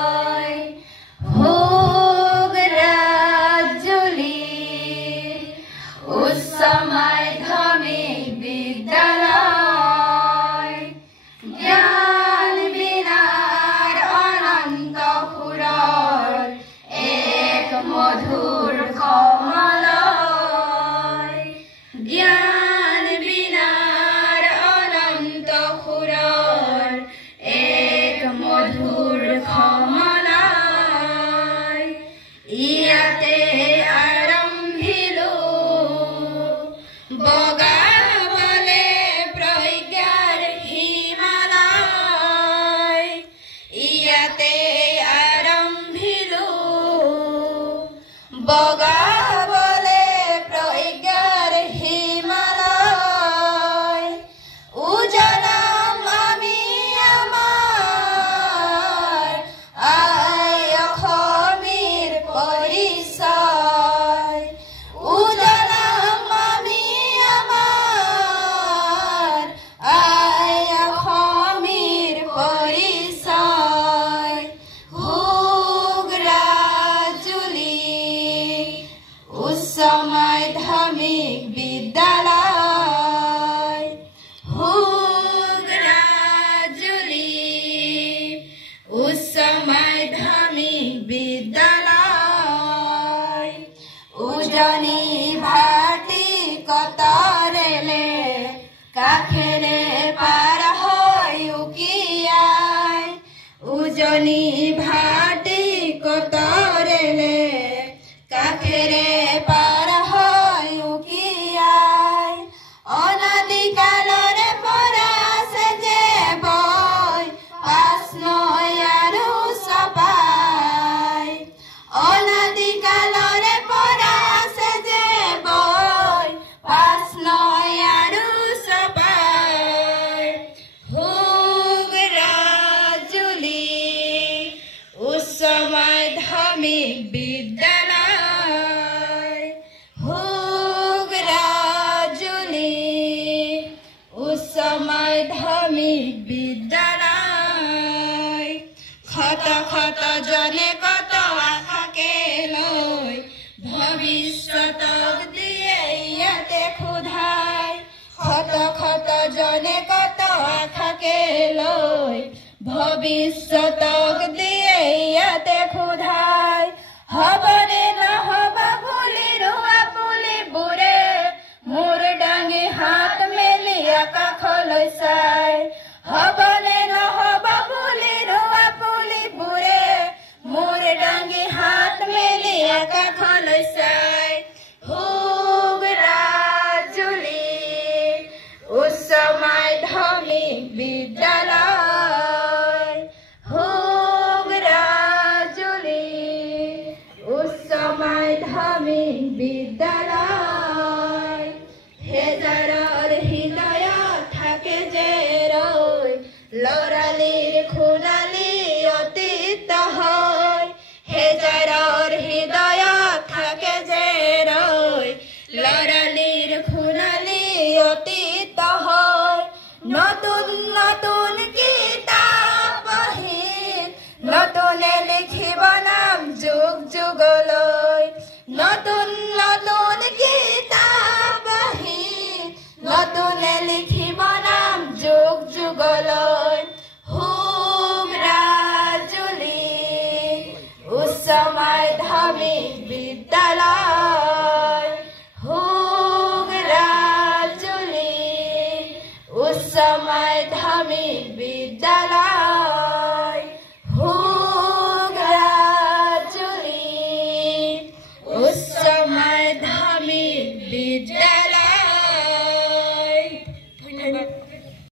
হোক ৰাজ্যলি উচ্চ মাধ্যমিক বিদ্যালয়, জ্ঞান বিনাৰ অনন্ত সুৰৰ এক মধুৰ কমলয়, জ্ঞান বিনাৰ অনন্ত সুৰৰ এক মধুৰ কমলয়। ইয়াতে আৰম্ভিলো বগাবলে প্ৰজ্ঞাৰ হিমালয়, ইয়াতে আৰম্ভিলো বগাবলে প্ৰজ্ঞাৰ হিমালয়। উজলাম আমি আমাৰ আই অসমীৰ পৰিচয়, উজলাম আমি আমাৰ আই অসমীৰ পৰিচয়। হোক ৰাজ্যলি উচ্চ মাধ্যমিক বিদ্যালয়, হোক ৰাজ্যলি উচ্চ মাধ্যমিক বিদ্যালয়। উজনি ভাটি কতৰেলে কাষেৰে পাৰ হৈ উকিয়াই, উজনি ভাটি কতৰেলে কাষেৰে পাৰ হৈ উকিয়াই। অনাদিকালৰে পৰা আছে যে বৈ পাঁচ নৈ আৰু চপাই, অনাদিকালৰে পৰা আছে যে বৈ পাঁচ নৈ আৰু চপাই। হোক ৰাজ্যলি উচ্চ মাধ্যমিক বিদ্যালয়, হোক ৰাজ্যলি উচ্চ মাধ্যমিক বিদ্যালয়। শত শত জনে কত আশাকে লৈ ভৱিষ্যতক দিয়ে ইয়াতে সোধাই, শত শত জনে কত আশাকে লৈ ভৱিষ্যতক দিয়ে ইয়াতে সোধাই। হ'বনে নহ'ব বুলি ৰোৱা পুলিবোৰে মূৰ দাঙি হাত মেলি আকাশলৈ চাই, হ'বনে নহ'ব বুলি ৰোৱা পুলিবোৰে মূৰ দাঙি হাত মেলি আকাশলৈ চাই। হোক ৰাজ্যলি উচ্চ মাধ্যমিক বিদ্যালয়, হোক ৰাজ্যলি উচ্চ মাধ্যমিক বিদ্যালয়। হেজাৰৰ হৃদয়ত থাকে যে ৰৈ ল'ৰালিৰ সোণালী অতীত হয়, হেজাৰৰ হৃদয়ত থাকে যে ৰৈ ল'ৰালিৰ সোণালী অতীত হয়। নতুন নতুন কিতাপ বহীত নতুনে লিখিব নাম যুগ যুগলৈ, নতুন নতুন কিতাপ বহীত নতুনে লিখিব নাম যুগ যুগলৈ। হোক ৰাজ্যলি উচ্চ মাধ্যমিক বিদ্যালয়, হোক ৰাজ্যলি উচ্চ মাধ্যমিক